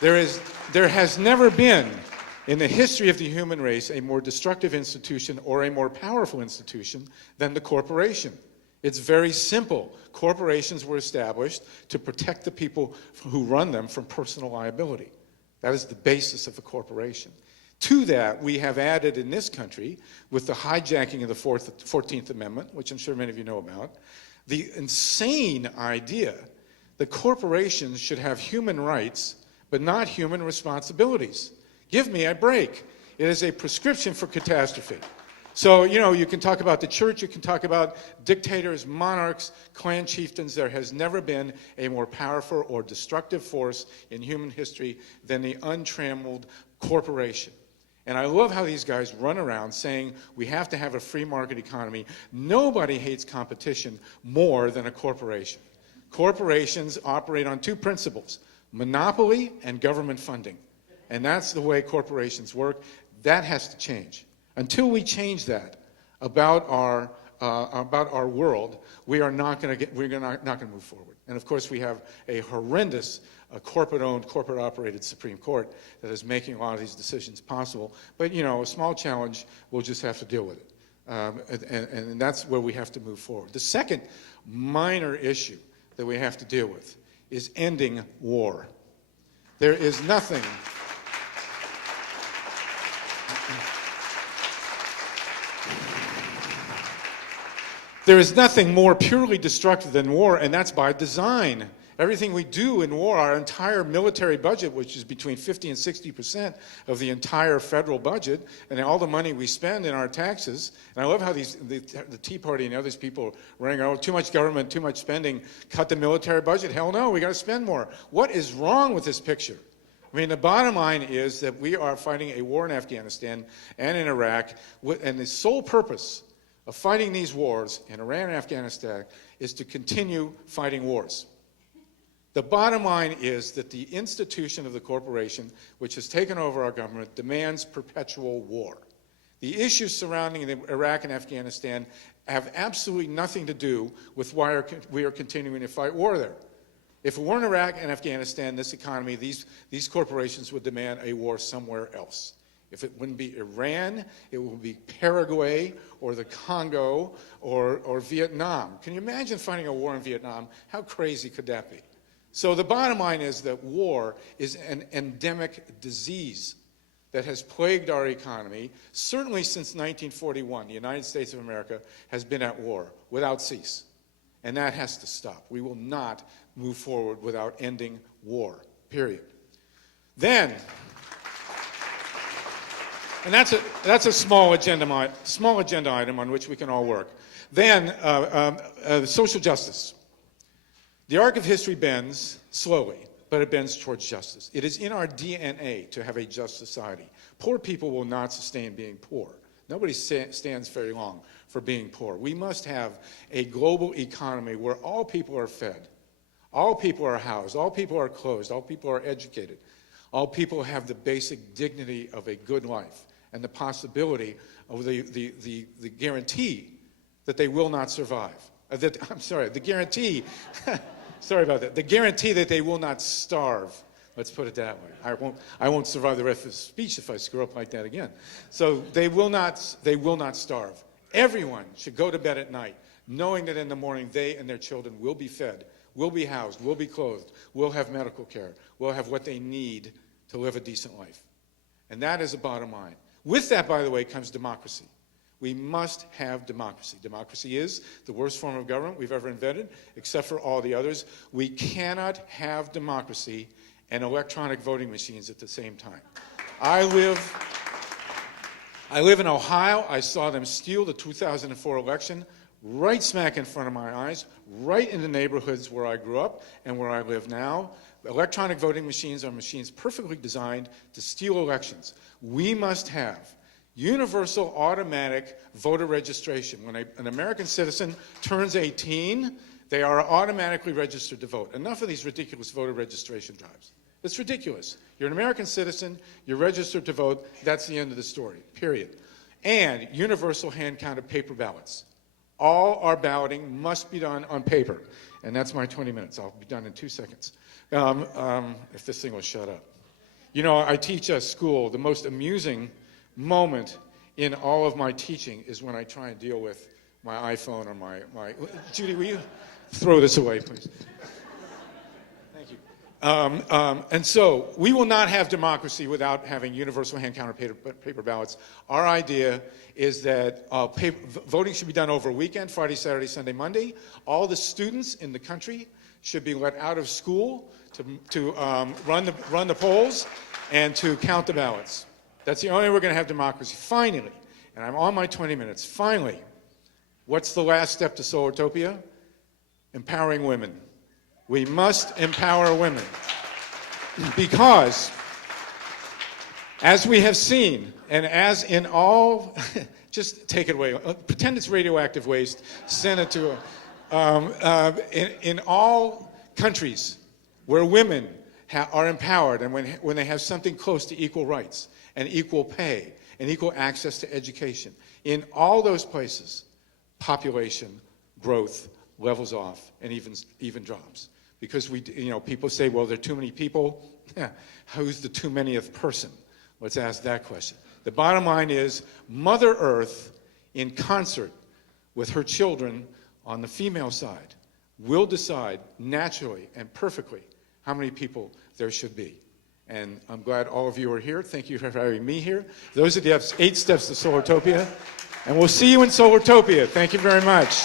There has never been in the history of the human race a more destructive institution or a more powerful institution than the corporation. It's very simple. Corporations were established to protect the people who run them from personal liability. That is the basis of a corporation. To that, we have added in this country, with the hijacking of the 14th Amendment, which I'm sure many of you know about, the insane idea that corporations should have human rights but not human responsibilities. Give me a break. It is a prescription for catastrophe. So, you can talk about the church, you can talk about dictators, monarchs, clan chieftains. There has never been a more powerful or destructive force in human history than the untrammeled corporation. And I love how these guys run around saying we have to have a free market economy. Nobody hates competition more than a corporation. Corporations operate on two principles: monopoly and government funding. And that's the way corporations work. That has to change. Until we change that about our world, we are not going to move forward. And of course, we have a horrendous corporate-owned, corporate-operated Supreme Court that is making a lot of these decisions possible. But a small challenge, we'll just have to deal with it, and that's where we have to move forward. The second minor issue that we have to deal with is ending war. There is nothing. There is nothing more purely destructive than war, and that's by design. Everything we do in war, our entire military budget, which is between 50 and 60% of the entire federal budget, and all the money we spend in our taxes. And I love how the Tea Party and others people running, oh, too much government, too much spending, cut the military budget. Hell no, we got to spend more. What is wrong with this picture? I mean, the bottom line is that we are fighting a war in Afghanistan and in Iraq, and the sole purpose of fighting these wars in Iran and Afghanistan is to continue fighting wars. The bottom line is that the institution of the corporation, which has taken over our government, demands perpetual war. The issues surrounding Iraq and Afghanistan have absolutely nothing to do with why we are continuing to fight war there. If it weren't Iraq and Afghanistan, this economy, these corporations would demand a war somewhere else. If it wouldn't be Iran, it would be Paraguay or the Congo or Vietnam. Can you imagine fighting a war in Vietnam? How crazy could that be? So the bottom line is that war is an endemic disease that has plagued our economy. Certainly since 1941, the United States of America has been at war without cease. And that has to stop. We will not move forward without ending war, period. Then, and that's a small agenda item on which we can all work. Then, social justice. The arc of history bends slowly, but it bends towards justice. It is in our DNA to have a just society. Poor people will not sustain being poor. Nobody stands very long for being poor. We must have a global economy where all people are fed, all people are housed, all people are clothed, all people are educated, all people have the basic dignity of a good life and the possibility of the guarantee that they will not survive. The guarantee, sorry about that, the guarantee that they will not starve. Let's put it that way. I won't survive the rest of the speech if I screw up like that again. So they will not starve. Everyone should go to bed at night knowing that in the morning they and their children will be fed, will be housed, will be clothed, will have medical care, will have what they need to live a decent life. And that is the bottom line. With that, by the way, comes democracy. We must have democracy. Democracy is the worst form of government we've ever invented, except for all the others. We cannot have democracy and electronic voting machines at the same time. I live in Ohio. I saw them steal the 2004 election right smack in front of my eyes, right in the neighborhoods where I grew up and where I live now. Electronic voting machines are machines perfectly designed to steal elections. We must have universal automatic voter registration. When an American citizen turns 18, they are automatically registered to vote. Enough of these ridiculous voter registration drives. It's ridiculous. You're an American citizen, you're registered to vote, that's the end of the story, period. And universal hand-counted paper ballots. All our balloting must be done on paper. And that's my 20 minutes. I'll be done in 2 seconds. If this thing will shut up. You know, I teach a school. The most amusing moment in all of my teaching is when I try and deal with my iPhone or my Judy, will you throw this away, please? Thank you. And so we will not have democracy without having universal hand-counted paper ballots. Our idea is that voting should be done over a weekend, Friday, Saturday, Sunday, Monday. All the students in the country should be let out of school to run the polls and to count the ballots. That's the only way we're going to have democracy. Finally, and I'm on my 20 minutes, finally, what's the last step to Solartopia? Empowering women. We must empower women. Because, as we have seen, and as in all, just take it away, pretend it's radioactive waste, send it to in all countries where women are empowered and when they have something close to equal rights and equal pay and equal access to education, in all those places, population growth levels off and even drops. Because people say, well, there are too many people. Who's the too manyth person? Let's ask that question. The bottom line is Mother Earth, in concert with her children on the female side, will decide naturally and perfectly how many people there should be. And I'm glad all of you are here. Thank you for having me here. Those are the 8 steps to Solartopia. And we'll see you in Solartopia. Thank you very much.